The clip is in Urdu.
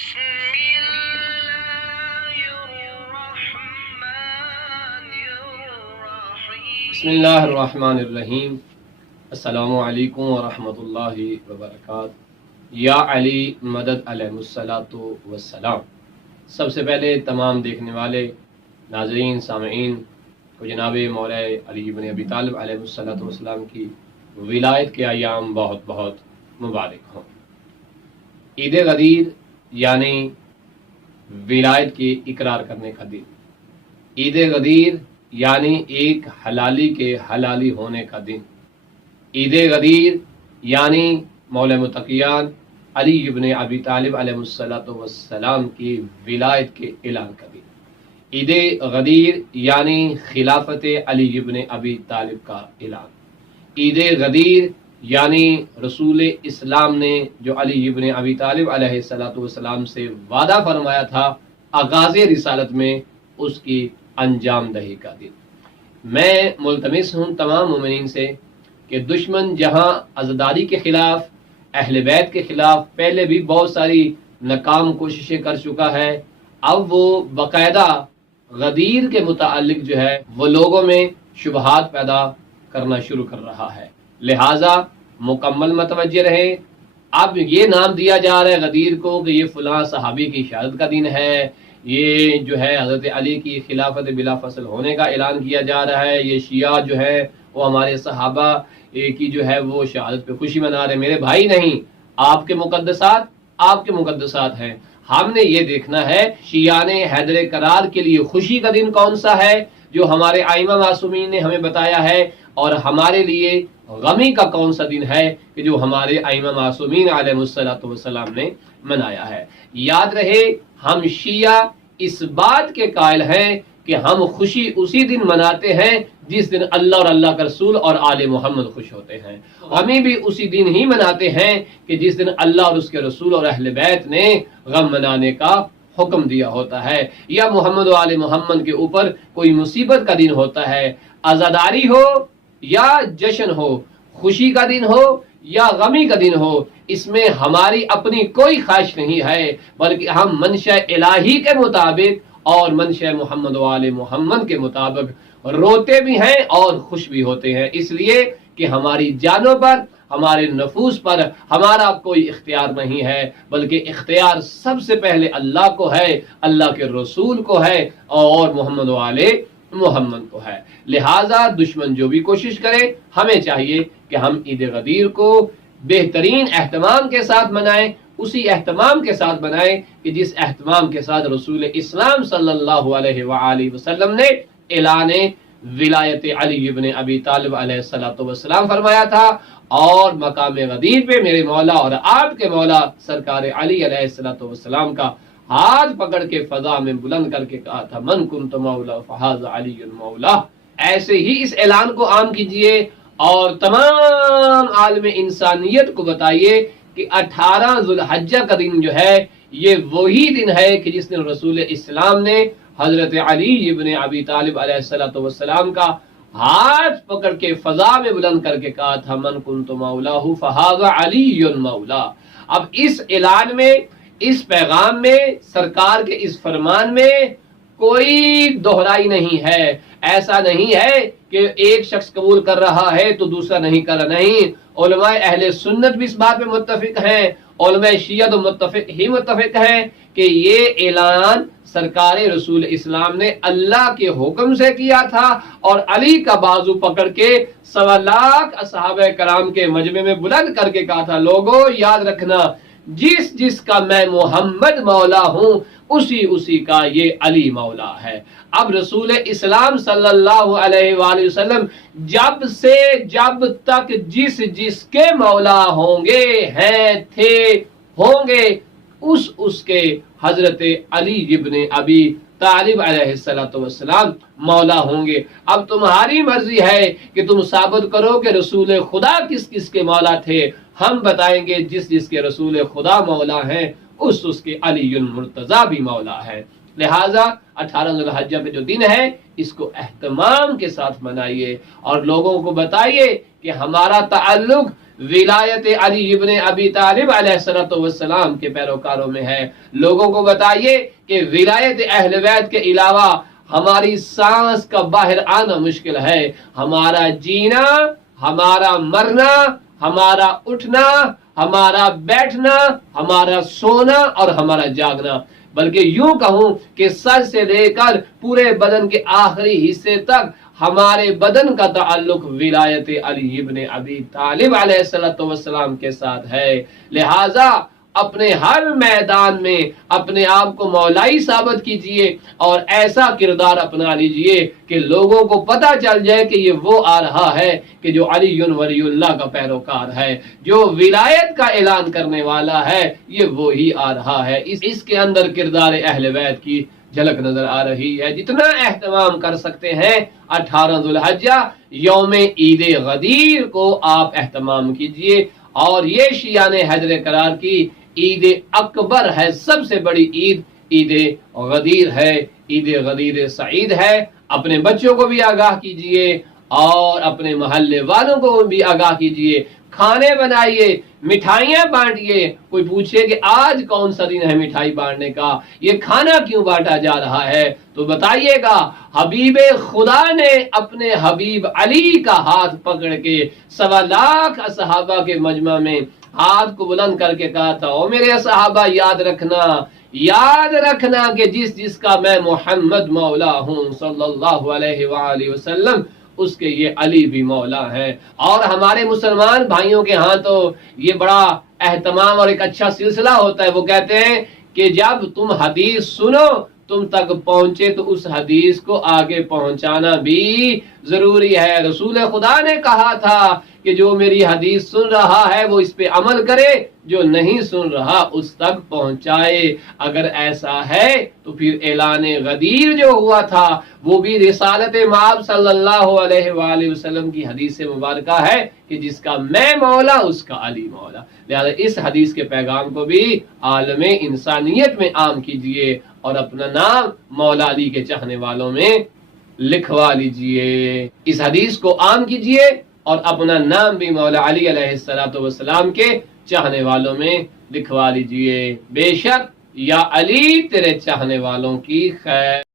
بسم اللہ الرحمن الرحیم۔ السلام علیکم ورحمۃ اللہ وبرکاتہ۔ یا علی مدد علیہ الصلاۃ والسلام۔ سب سے پہلے تمام دیکھنے والے ناظرین سامعین کو جناب مولا علی بن ابی طالب علیہ الصلاۃ والسلام کی ولایت کے ایام بہت بہت مبارک ہوں۔ عید غدیر یعنی ولایت کی اقرار کرنے کا دن، عید غدیر یعنی ایک حلالی کے حلالی ہونے کا دن، عید غدیر یعنی مولا متقیان علی بن ابی طالب علیہ الصلاۃ والسلام کی ولایت کے اعلان کا دن، عید غدیر یعنی خلافت علی بن ابی طالب کا اعلان، عید غدیر یعنی رسول اسلام نے جو علی بن ابی طالب علیہ الصلاۃ والسلام سے وعدہ فرمایا تھا آغاز رسالت میں، اس کی انجام دہی کا دن۔ میں ملتمس ہوں تمام مومنین سے کہ دشمن جہاں عزاداری کے خلاف، اہل بیت کے خلاف پہلے بھی بہت ساری ناکام کوششیں کر چکا ہے، اب وہ باقاعدہ غدیر کے متعلق جو ہے وہ لوگوں میں شبہات پیدا کرنا شروع کر رہا ہے، لہٰذا مکمل متوجہ رہیں۔ اب یہ نام دیا جا رہا ہے غدیر کو کہ یہ فلاں صحابی کی شہادت کا دن ہے، یہ جو ہے حضرت علی کی خلافت بلا فصل ہونے کا اعلان کیا جا رہا ہے، یہ شیعہ جو ہے وہ ہمارے صحابہ کی جو ہے وہ شہادت پہ خوشی منا رہے ہیں۔ میرے بھائی نہیں، آپ کے مقدسات ہیں۔ ہم نے یہ دیکھنا ہے شیعہ نے حیدر کرار کے لیے خوشی کا دن کون سا ہے جو ہمارے ائمہ معصومین نے ہمیں بتایا ہے، اور ہمارے لیے غمی کا کون سا دن ہے کہ جو ہمارے ائمہ معصومین علیہ الصلوۃ والسلام نے منایا ہے۔ یاد رہے ہم شیعہ اس بات کے قائل ہیں کہ ہم خوشی اسی دن مناتے ہیں جس دن اللہ اور اللہ کا رسول اور آل محمد خوش ہوتے ہیں، ہمیں بھی اسی دن ہی مناتے ہیں کہ جس دن اللہ اور اس کے رسول اور اہل بیت نے غم منانے کا حکم دیا ہوتا ہے، یا محمد و آل محمد کے اوپر کوئی مصیبت کا دن ہوتا ہے۔ عزاداری ہو یا جشن ہو، خوشی کا دن ہو یا غمی کا دن ہو، اس میں ہماری اپنی کوئی خواہش نہیں ہے، بلکہ ہم منشا الہی کے مطابق اور منشا محمد و آل محمد کے مطابق روتے بھی ہیں اور خوش بھی ہوتے ہیں، اس لیے کہ ہماری جانوں پر، ہمارے نفوس پر ہمارا کوئی اختیار نہیں ہے، بلکہ اختیار سب سے پہلے اللہ کو ہے، اللہ کے رسول کو ہے اور محمد و آل محمد کو ہے۔ لہٰذا دشمن جو بھی کوشش کرے، ہمیں چاہیے کہ ہم عید غدیر کو بہترین اہتمام کے ساتھ منائیں، اسی اہتمام کے ساتھ منائیں کہ جس اہتمام کے ساتھ رسول اسلام صلی اللہ علیہ وآلہ وسلم نے اعلان ولایت علی بن ابی طالب علیہ الصلوۃ والسلام فرمایا تھا، اور مقام غدیر پہ میرے مولا اور آپ کے مولا سرکار علی علیہ الصلوۃ والسلام کا ہاتھ پکڑ کے فضا میں بلند کر کے کہا تھا من کنت مولا فہذا علی مولا۔ ایسے ہی اس اعلان کو عام کیجئے اور تمام عالم انسانیت کو بتائیے کہ 18 ذوالحجہ کا دن جو ہے یہ وہی دن ہے کہ جس دن رسول اسلام نے حضرت علی ابن ابی طالب علیہ الصلوۃ والسلام کا ہاتھ پکڑ کے فضا میں بلند کر کے کہا تھا من کنت مولاه فهذا علی مولا۔ اب اس اعلان میں، اس پیغام میں، سرکار کے اس فرمان میں کوئی دہرائی نہیں ہے، ایسا نہیں ہے کہ ایک شخص قبول کر رہا ہے تو دوسرا نہیں کر رہا، نہیں، علماء اہل سنت بھی اس بات پہ متفق ہیں، علماء شیعہ تو متفق ہیں کہ یہ اعلان سرکار رسول اسلام نے اللہ کے حکم سے کیا تھا، اور علی کا بازو پکڑ کے 1.25 لاکھ صحابہ کرام کے مجمع میں بلند کر کے کہا تھا لوگوں یاد رکھنا جس کا میں محمد مولا ہوں اسی کا یہ علی مولا ہے۔ اب رسول اسلام صلی اللہ علیہ وآلہ وسلم جب تک جس کے مولا ہوں گے، ہیں، تھے، ہوں گے، اس کے حضرت علی ابن ابی طالب علیہ السلام مولا ہوں گے۔ اب تمہاری مرضی ہے کہ تم ثابت کرو کہ رسول خدا کس کے مولا تھے، ہم بتائیں گے جس کے رسول خدا مولا ہیں اس کے علی المرتضی بھی مولا ہے۔ لہٰذا 18 ذوالحجہ پہ جو دن ہے اس کو اہتمام کے ساتھ منائیے اور لوگوں کو بتائیے کہ ہمارا تعلق ولایت علی ابن ابی طالب علیہ السلام کے پیروکاروں میں ہے۔ لوگوں کو بتائیے کہ ولایت اہل بیت کے علاوہ ہماری سانس کا باہر آنا مشکل ہے، ہمارا جینا، ہمارا مرنا، ہمارا اٹھنا، ہمارا بیٹھنا، ہمارا سونا اور ہمارا جاگنا، بلکہ یوں کہوں کہ سر سے لے کر پورے بدن کے آخری حصے تک ہمارے بدن کا تعلق ولایت علی ابن ابی طالب علیہ السلام کے ساتھ ہے۔ لہذا اپنے ہر میدان میں اپنے آپ کو مولائی ثابت کیجئے اور ایسا کردار اپنا لیجئے کہ لوگوں کو پتہ چل جائے کہ یہ وہ آ رہا ہے کہ جو علی ولی اللہ کا پیروکار ہے، جو ولایت کا اعلان کرنے والا ہے، یہ وہی آ رہا ہے۔ اس کے اندر کردار اہل بیت کی جھلک نظر آ رہی ہے۔ جتنا اہتمام کر سکتے ہیں 18 ذو الحجہ یوم عید غدیر کو آپ اہتمام کیجئے، اور یہ شیعان حیدر قرار کی عید اکبر ہے، سب سے بڑی عید عید غدیر ہے، عید غدیر سعید ہے۔ اپنے بچوں کو بھی آگاہ کیجئے اور اپنے محلے والوں کو بھی آگاہ کیجئے، کھانے بنائیے، مٹھائیاں بانٹیے۔ کوئی پوچھے کہ آج کون سا دن ہے مٹھائی بانٹنے کا، یہ کھانا کیوں بانٹا جا رہا ہے، تو بتائیے گا حبیب خدا نے اپنے حبیب علی کا ہاتھ پکڑ کے 1.25 لاکھ صحابہ کے مجمع میں ہاتھ کو بلند کر کے کہا تھا، او میرے صحابہ یاد رکھنا کہ جس کا میں محمد مولا ہوں صلی اللہ علیہ وآلہ وسلم، اس کے یہ علی بھی مولا ہے۔ اور ہمارے مسلمان بھائیوں کے ہاں تو یہ بڑا اہتمام اور ایک اچھا سلسلہ ہوتا ہے، وہ کہتے ہیں کہ جب تم حدیث سنو تم تک پہنچے تو اس حدیث کو آگے پہنچانا بھی ضروری ہے۔ رسول خدا نے کہا تھا کہ جو میری حدیث سن رہا ہے وہ اس پہ عمل کرے، جو نہیں سن رہا اس تک پہنچائے۔ اگر ایسا ہے تو پھر اعلان غدیر جو ہوا تھا وہ بھی رسالت مآب صلی اللہ علیہ وآلہ وسلم کی حدیث مبارکہ ہے کہ جس کا میں مولا اس کا علی مولا۔ لہذا اس حدیث کے پیغام کو بھی عالم انسانیت میں عام کیجئے اور اپنا نام مولا علی کے چاہنے والوں میں لکھوا لیجئے۔ اس حدیث کو عام کیجئے اور اپنا نام بھی مولا علی علیہ السلام کے چاہنے والوں میں لکھوا لیجئے۔ بے شک یا علی تیرے چاہنے والوں کی خیر۔